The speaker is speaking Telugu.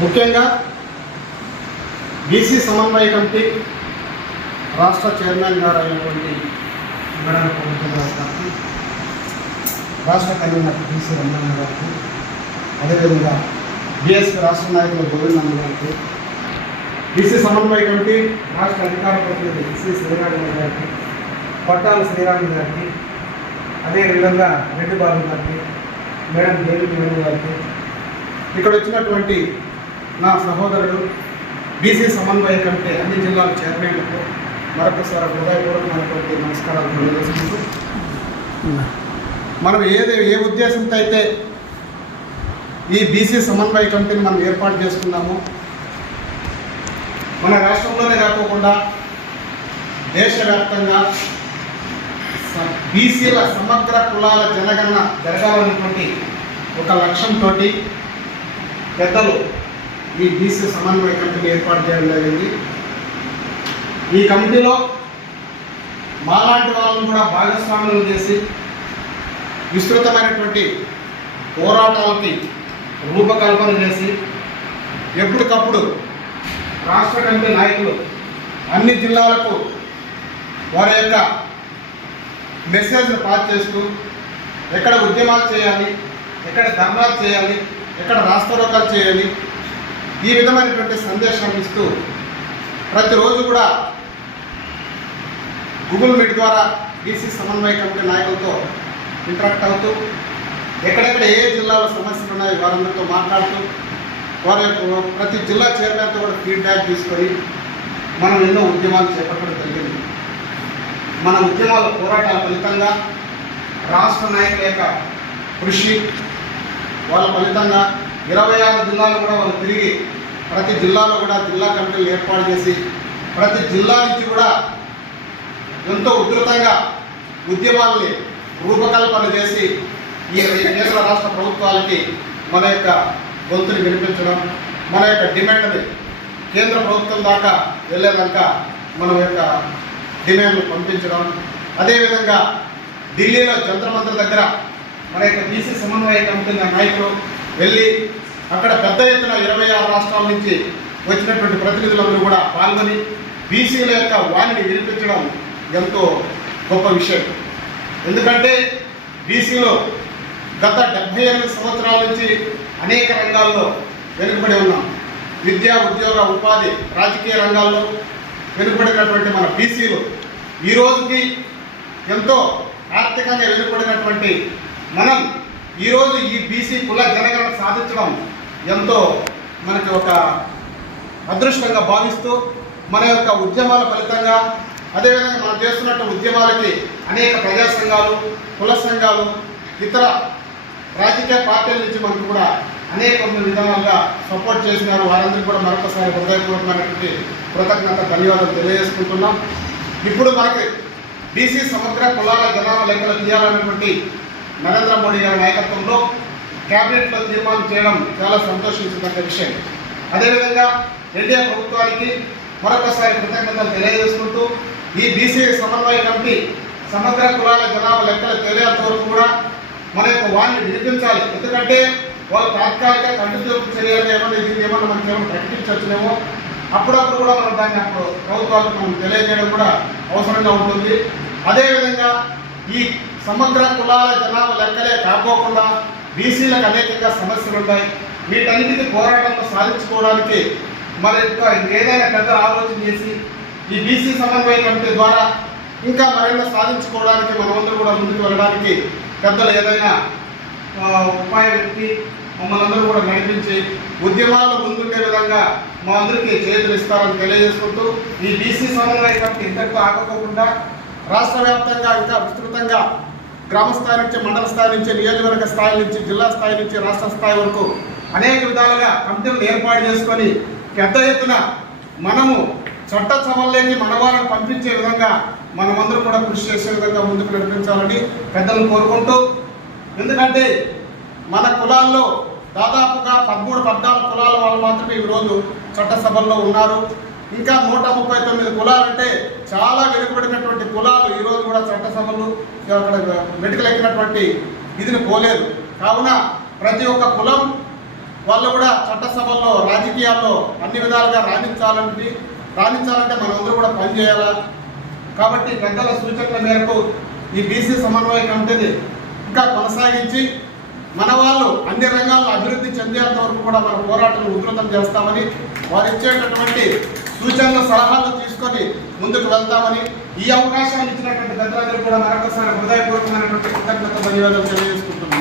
ముఖ్యంగా బీసీ సమన్వయ కమిటీ రాష్ట్ర చైర్మన్ గారు అయినటువంటి మేడం పవన్ గారికి రాష్ట్ర కన్వీనర్ బీసీ రమణ గారికి అదేవిధంగా బీఎస్పీ రాష్ట్ర నాయకులు గోవిందమ్మ గారికి బీసీ సమన్వయ కమిటీ రాష్ట్ర అధికార ప్రతినిధి శ్రీ శ్రీరామ గారికి పట్టాల శ్రీరామ గారికి అదేవిధంగా రెడ్డి బాబు గారికి మేడం దేవి గారికి ఇక్కడ వచ్చినటువంటి నా సహోదరుడు బీసీ సమన్వయ కమిటీ అన్ని జిల్లాల చైర్మన్లకు మరొకసారి హృదయపూర్వకమైనటువంటి నమస్కారాలు తెలియజేసుకుంటూ మనం ఏది ఏ ఉద్దేశంతో అయితే ఈ బీసీ సమన్వయ కమిటీని మనం ఏర్పాటు చేసుకున్నాము. మన రాష్ట్రంలోనే కాకోకుండా దేశవ్యాప్తంగా బీసీల సమగ్ర కులాల జనగణన జరగాలన్నటువంటి ఒక లక్ష్యంతో పెద్దలు ఈ బీసీ సమన్వయ కమిటీని ఏర్పాటు చేయడం జరిగింది. ఈ కమిటీలో మాలాంటి వాళ్ళను కూడా భాగస్వాములు చేసి విస్తృతమైనటువంటి పోరాటాలకి రూపకల్పన చేసి ఎప్పటికప్పుడు రాష్ట్ర కమిటీ నాయకులు అన్ని జిల్లాలకు వారి యొక్క మెసేజ్ను పాస్ చేస్తూ ఎక్కడ ఉద్యమాలు చేయాలి ఎక్కడ ధర్నాలు చేయాలి ఎక్కడ రాస్తారోకాలు చేయాలి ఈ విధమైనటువంటి సందేశం ఇస్తూ ప్రతిరోజు కూడా గూగుల్ మీట్ ద్వారా బీసీ సమన్వయ కమిటీ నాయకులతో ఇంటరాక్ట్ అవుతూ ఎక్కడెక్కడ ఏ జిల్లాలో సమస్యలు ఉన్నాయో వారందరితో మాట్లాడుతూ వారి యొక్క ప్రతి జిల్లా చైర్మన్తో కూడా ఫీడ్బ్యాక్ తీసుకొని మనం ఎన్నో ఉద్యమాలు చేపట్టడం జరిగింది. మన ఉద్యమాల పోరాటాల ఫలితంగా రాష్ట్ర నాయకుల యొక్క కృషి వాళ్ళ ఫలితంగా ఇరవై ఆరు జిల్లాలు కూడా వాళ్ళు తిరిగి ప్రతి జిల్లాలో కూడా జిల్లా కమిటీలు ఏర్పాటు చేసి ప్రతి జిల్లా నుంచి కూడా ఎంతో ఉధృతంగా ఉద్యమాల్ని రూపకల్పన చేసి ఈ కేంద్ర రాష్ట్ర ప్రభుత్వాలకి మన యొక్క గొంతుని వినిపించడం మన యొక్క డిమాండ్ని కేంద్ర ప్రభుత్వం దాకా వెళ్ళేదాకా మన యొక్క డిమాండ్లు పంపించడం. అదేవిధంగా ఢిల్లీలో జంతర్ దగ్గర మన యొక్క బీసీ సమన్వయ కమిటీ నాయకులు వెళ్ళి అక్కడ పెద్ద ఎత్తున ఇరవై ఆరు రాష్ట్రాల నుంచి వచ్చినటువంటి ప్రతినిధులందరూ కూడా పాల్గొని బీసీల యొక్క వాణిని వినిపించడం ఎంతో గొప్ప విషయం. ఎందుకంటే బీసీలో గత డెబ్బై ఎనిమిది సంవత్సరాల నుంచి అనేక రంగాల్లో వెనుకబడి ఉన్నాం. విద్యా ఉద్యోగ ఉపాధి రాజకీయ రంగాల్లో వెనుకబడినటువంటి మన బీసీలు ఈ రోజుకి ఎంతో ఆర్థికంగా వెనుకబడినటువంటి మనం ఈరోజు ఈ బీసీ కుల జనగణన సాధించడం ఎంతో మనకి ఒక అదృష్టంగా భావిస్తూ మన యొక్క ఉద్యమాల ఫలితంగా అదేవిధంగా మనం చేస్తున్నట్టు ఉద్యమాలకి అనేక ప్రజా సంఘాలు కుల సంఘాలు ఇతర రాజకీయ పార్టీల నుంచి మనకు కూడా అనేక విధాలుగా సపోర్ట్ చేసినారు. వారందరికీ కూడా మరొకసారి హృదయపూర్వకమైనటువంటి కృతజ్ఞత ధన్యవాదాలు తెలియజేసుకుంటున్నాం. ఇప్పుడు మనకి బీసీ సమగ్ర కులాల జనాభా లెక్కలు తీయాలనేటువంటి నరేంద్ర మోడీ గారి నాయకత్వంలో క్యాబినెట్లో తీర్మానం చేయడం చాలా సంతోషించదగ్గ విషయం. అదేవిధంగా ఎన్డీఏ ప్రభుత్వానికి మరొకసారి కృతజ్ఞతలు తెలియజేసుకుంటూ ఈ బీసీ సమన్వయ కమిటీ సమగ్ర కులాల జనాభా లెక్కలు తెలియంత వరకు కూడా మన యొక్క వారిని వినిపించాలి ఎందుకంటే వాళ్ళు తాత్కాలిక కంటితూర్పు చర్యలు ఏమన్నా ఇది ఏమన్నా మనకి ఏమన్నా ప్రకటించవచ్చునేమో అప్పుడప్పుడు కూడా మనం దాన్ని అప్పుడు ప్రభుత్వాలకు మనం తెలియజేయడం కూడా అవసరంగా ఉంటుంది. అదేవిధంగా ఈ సమగ్ర కులాల జనాభా లెక్కలే కాకోకుండా బీసీలకు అనేకంగా సమస్యలు ఉన్నాయి. వీటన్నిటికీ పోరాటంలో సాధించుకోవడానికి మన యొక్క ఏదైనా పెద్ద ఆలోచన చేసి ఈ బీసీ సమన్వయ కమిటీ ద్వారా ఇంకా మరెన్నో సాధించుకోవడానికి మనమందరూ కూడా ముందుకు వెళ్ళడానికి పెద్దలు ఏదైనా ఉపాయం ఎత్తి మమ్మల్ని అందరూ కూడా నడిపించి ఉద్యమాల్లో ముందుండే విధంగా మా అందరికీ చేతులు ఇస్తారని తెలియజేసుకుంటూ ఈ బీసీ సమన్వయ కమిటీ ఇంతకు ఆగకోకుండా రాష్ట్ర వ్యాప్తంగా ఇంకా విస్తృతంగా గ్రామ స్థాయి నుంచి మండల స్థాయి నుంచి నియోజకవర్గ స్థాయి నుంచి జిల్లా స్థాయి నుంచి రాష్ట్ర స్థాయి వరకు అనేక విధాలుగా కమిటీలను ఏర్పాటు చేసుకొని పెద్ద ఎత్తున మనము చట్ట సభల్లోకి మన పంపించే విధంగా మనమందరం కూడా కృషి చేసే విధంగా ముందుకు నడిపించాలని పెద్దలను కోరుకుంటూ ఎందుకంటే మన కులాల్లో దాదాపుగా పదమూడు పద్నాలుగు కులాల వాళ్ళు మాత్రమే ఈరోజు చట్టసభల్లో ఉన్నారు. ఇంకా నూట ముప్పై తొమ్మిది కులాలంటే చాలా వెనుకబడినటువంటి కులాలు ఈరోజు కూడా చట్టసభలు అక్కడ మెడికల్ ఎక్కినటువంటి ఇదిని పోలేదు. కావున ప్రతి ఒక్క కులం వాళ్ళు కూడా చట్టసభల్లో రాజకీయాల్లో అన్ని విధాలుగా రాణించాలని రాణించాలంటే మనందరూ కూడా పనిచేయాలా కాబట్టి పెద్దల సూచనల మేరకు ఈ బీసీ సమన్వయ కమిటీని ఇంకా కొనసాగించి మన వాళ్ళు అన్ని రంగాల్లో అభివృద్ధి చెందేంత వరకు కూడా మన పోరాటం ఉధృతం చేస్తామని వారు ఇచ్చేటటువంటి సూచనలు సలహాలు తీసుకొని ముందుకు వెళ్తామని ఈ అవకాశాన్ని ఇచ్చినటువంటి పెద్దలందరూ కూడా మరొకసారి హృదయపూర్వకమైనటువంటి కృతజ్ఞత ధన్యవాదాలు తెలియజేసుకుంటున్నాను.